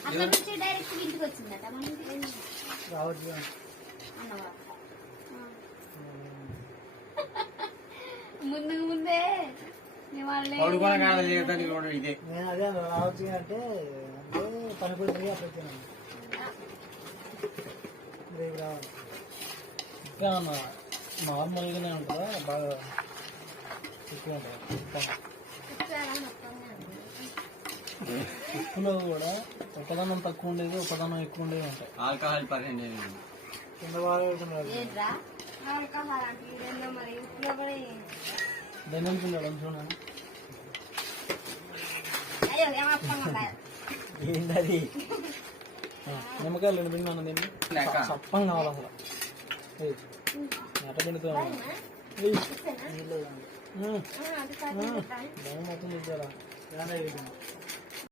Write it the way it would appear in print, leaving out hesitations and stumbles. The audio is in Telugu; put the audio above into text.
అక్కడ నుంచి డైరెక్ట్ ఇంటికి వచ్చిందట మన ఇంటికి రావచ్చు అన్నవా ముందే నేను అదే రావచ్చు అంటే పనిపోయి అప్పుడు రేపు రావాలి ఇంకా నార్మల్గానే ఉంటుందా బాగా ఎక్కువ ఉంటుంది ఉప్పులో కూడా ఒకదానం తక్కువ ఉండేది ఒకదానం ఎక్కువ ఉండేది ఉంటాయి ఆల్కహాల్ పర్సెంటేజ్ కింద బాగా దెన్నుకుంటాడు చూడండి ఏంటది నిమ్మకాయలు రెండు పిండి అన్నది సప్పం కావాలి అసలు ఎట్ట పిండితో భయం మొత్తం చూసారా